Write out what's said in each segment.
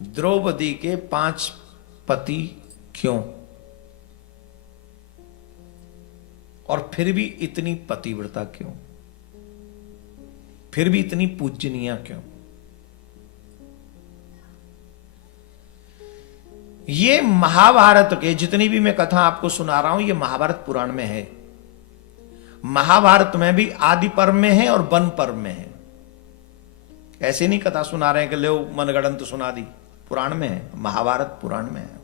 द्रौपदी के 5 पति क्यों, और फिर भी इतनी पतिव्रता क्यों, फिर भी इतनी पूजनीय क्यों? ये महाभारत के जितनी भी मैं कथा आपको सुना रहा हूं, ये महाभारत पुराण में है। महाभारत में भी आदि पर्व में है और वन पर्व में है। ऐसे नहीं कथा सुना रहे हैं कि ले मनगढ़ंत सुना दी, पुराण में है, महाभारत पुराण में है।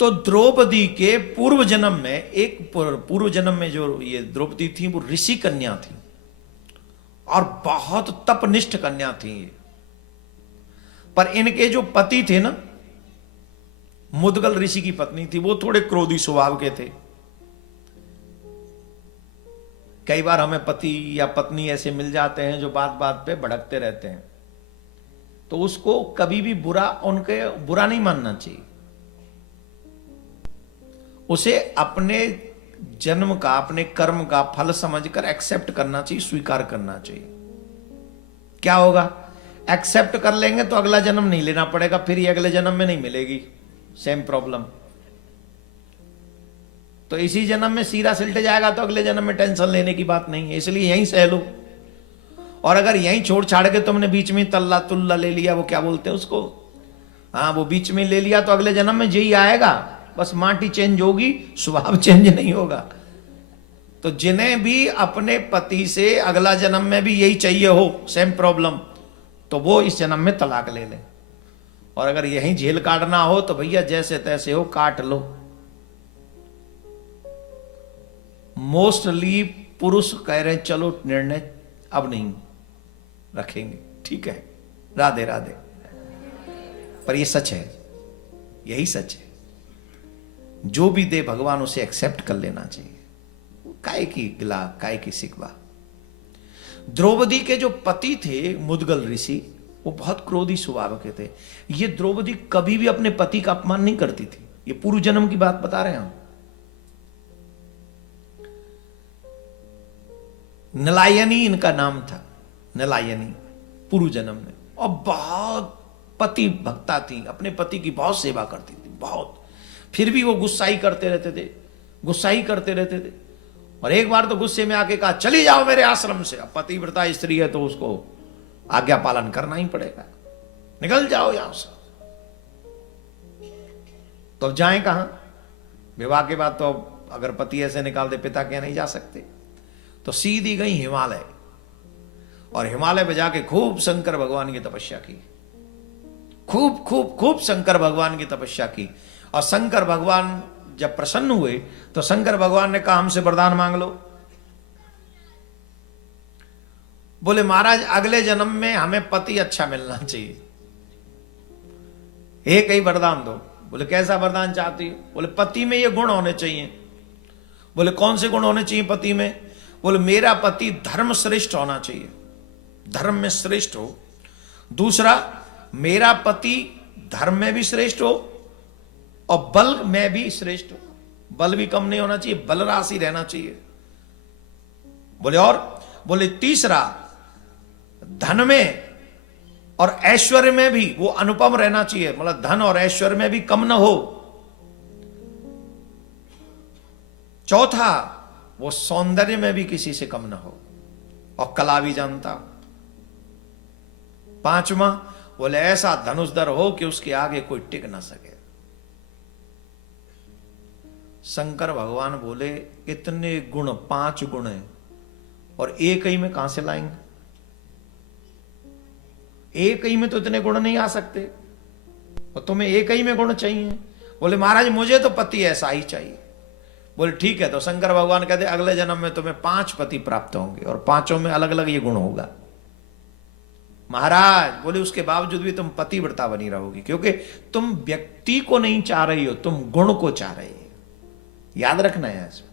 तो द्रौपदी के पूर्व जन्म में, एक पूर्व जन्म में जो ये द्रौपदी थी वो ऋषि कन्या थी और बहुत तपनिष्ठ कन्या थी ये। पर इनके जो पति थे ना, मुदगल ऋषि की पत्नी थी, वो थोड़े क्रोधी स्वभाव के थे। कई बार हमें पति या पत्नी ऐसे मिल जाते हैं जो बात बात पे भड़कते रहते हैं, तो उसको कभी भी बुरा नहीं मानना चाहिए। उसे अपने जन्म का, अपने कर्म का फल समझकर एक्सेप्ट करना चाहिए, स्वीकार करना चाहिए। क्या होगा, एक्सेप्ट कर लेंगे तो अगला जन्म नहीं लेना पड़ेगा, फिर ये अगले जन्म में नहीं मिलेगी सेम प्रॉब्लम। तो इसी जन्म में सीरा सिलट जाएगा तो अगले जन्म में टेंशन लेने की बात नहीं है, इसलिए यहीं सह लो। और अगर यहीं छोड़ छाड़ के तुमने बीच में तल्ला तुल्ला ले लिया, वो क्या बोलते हैं उसको, हाँ, वो बीच में ले लिया, तो अगले जन्म में यही आएगा, बस माटी चेंज होगी, स्वभाव चेंज नहीं होगा। तो जिन्हें भी अपने पति से अगला जन्म में भी यही चाहिए हो, सेम प्रॉब्लम, तो वो इस जन्म में तलाक ले लें। और अगर यहीं झेल काटना हो तो भैया जैसे तैसे हो काट लो। मोस्टली पुरुष कह रहे हैं चलो निर्णय अब नहीं रखेंगे, ठीक है, राधे राधे। पर ये सच है, यही सच है। जो भी दे भगवान उसे एक्सेप्ट कर लेना चाहिए। काय की गिला, काय की सिकवा। द्रौपदी के जो पति थे मुदगल ऋषि, वो बहुत क्रोधी स्वभाव के थे। ये द्रौपदी कभी भी अपने पति का अपमान नहीं करती थी। ये पूर्व जन्म की बात बता रहे हैं हम। नलायनी इनका नाम था, नलायनी, पूर्व जन्म में। और बहुत पति भक्ता थी, अपने पति की बहुत सेवा करती थी, बहुत। फिर भी वो गुस्साई करते रहते थे, गुस्साई करते रहते थे। और एक बार तो गुस्से में आके कहा चली जाओ मेरे आश्रम से। अब पतिव्रता स्त्री है तो उसको आज्ञा पालन करना ही पड़ेगा, निकल जाओ यहां से। तो अब जाएं कहां? विवाह के बाद तो अगर पति ऐसे निकाल दे, पिता क्या नहीं जा सकते। तो सीधी गई हिमालय, और हिमालय में जाके खूब शंकर भगवान की तपस्या की, खूब खूब खूब शंकर भगवान की तपस्या की। और शंकर भगवान जब प्रसन्न हुए तो शंकर भगवान ने कहा हमसे वरदान मांग लो। बोले महाराज अगले जन्म में हमें पति अच्छा मिलना चाहिए, एक ही वरदान दो। बोले कैसा वरदान चाहती हो? बोले पति में ये गुण होने चाहिए। बोले कौन से गुण होने चाहिए पति में? बोले मेरा पति धर्म श्रेष्ठ होना चाहिए, धर्म में श्रेष्ठ हो। दूसरा, मेरा पति धर्म में भी श्रेष्ठ हो और बल में भी श्रेष्ठ हो, बल भी कम नहीं होना चाहिए, बल राशि रहना चाहिए। बोले और? बोले तीसरा, धन में और ऐश्वर्य में भी वो अनुपम रहना चाहिए, मतलब धन और ऐश्वर्य में भी कम ना हो। चौथा, वो सौंदर्य में भी किसी से कम ना हो और कला भी जानता हो। पांचवा, बोले ऐसा धनुषधर हो कि उसके आगे कोई टिक ना सके। शंकर भगवान बोले इतने गुण, 5 गुण हैं, और एक ही में कहां से लाएंगे? एक ही में तो इतने गुण नहीं आ सकते, और तुम्हें एक ही में गुण चाहिए। बोले महाराज मुझे तो पति ऐसा ही चाहिए। बोले ठीक है, तो शंकर भगवान कहते अगले जन्म में तुम्हें 5 पति प्राप्त होंगे और 5 में अलग अलग ये गुण होगा। महाराज बोले उसके बावजूद भी तुम पतिव्रता बनी रहोगी, क्योंकि तुम व्यक्ति को नहीं चाह रही हो, तुम गुण को चाह रही हो। याद रखना है इसमें।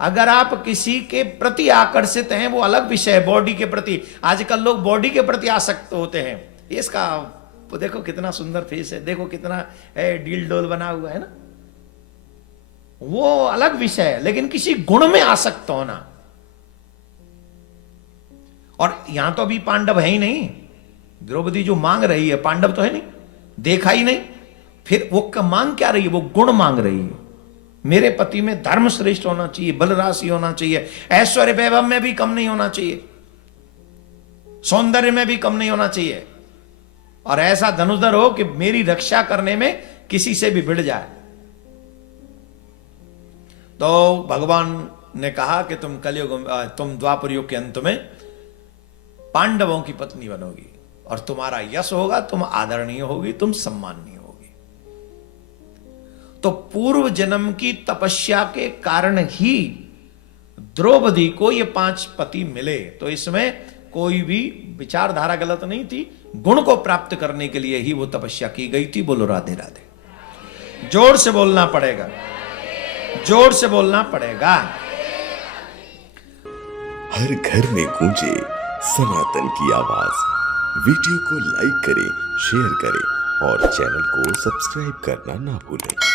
अगर आप किसी के प्रति आकर्षित हैं वो अलग विषय है, बॉडी के प्रति। आजकल लोग बॉडी के प्रति आसक्त होते हैं। इसका देखो कितना सुंदर फेस है, देखो कितना डील डोल बना हुआ है ना, वो अलग विषय है। लेकिन किसी गुण में आसक्त होना, और यहां तो अभी पांडव है ही नहीं, द्रौपदी जो मांग रही है पांडव तो है नहीं, देखा ही नहीं, फिर वो मांग क्या रही है, वो गुण मांग रही है। मेरे पति में धर्म श्रेष्ठ होना चाहिए, बल राशि होना चाहिए, ऐश्वर्य वैभव में भी कम नहीं होना चाहिए, सौंदर्य में भी कम नहीं होना चाहिए, और ऐसा धनुर्धर हो कि मेरी रक्षा करने में किसी से भी भिड़ जाए। तो भगवान ने कहा कि तुम कलयुग, तुम द्वापर युग के अंत में पांडवों की पत्नी बनोगी और तुम्हारा यश होगा, तुम आदरणीय होगी, तुम सम्माननीय होगी। तो पूर्व जन्म की तपस्या के कारण ही द्रौपदी को ये 5 पति मिले। तो इसमें कोई भी विचारधारा गलत नहीं थी, गुण को प्राप्त करने के लिए ही वो तपस्या की गई थी। बोलो राधे राधे। जोर से बोलना पड़ेगा, जोर से बोलना पड़ेगा। हर घर में गूंजे सनातन की आवाज। वीडियो को लाइक करें, शेयर करें और चैनल को सब्सक्राइब करना ना भूलें।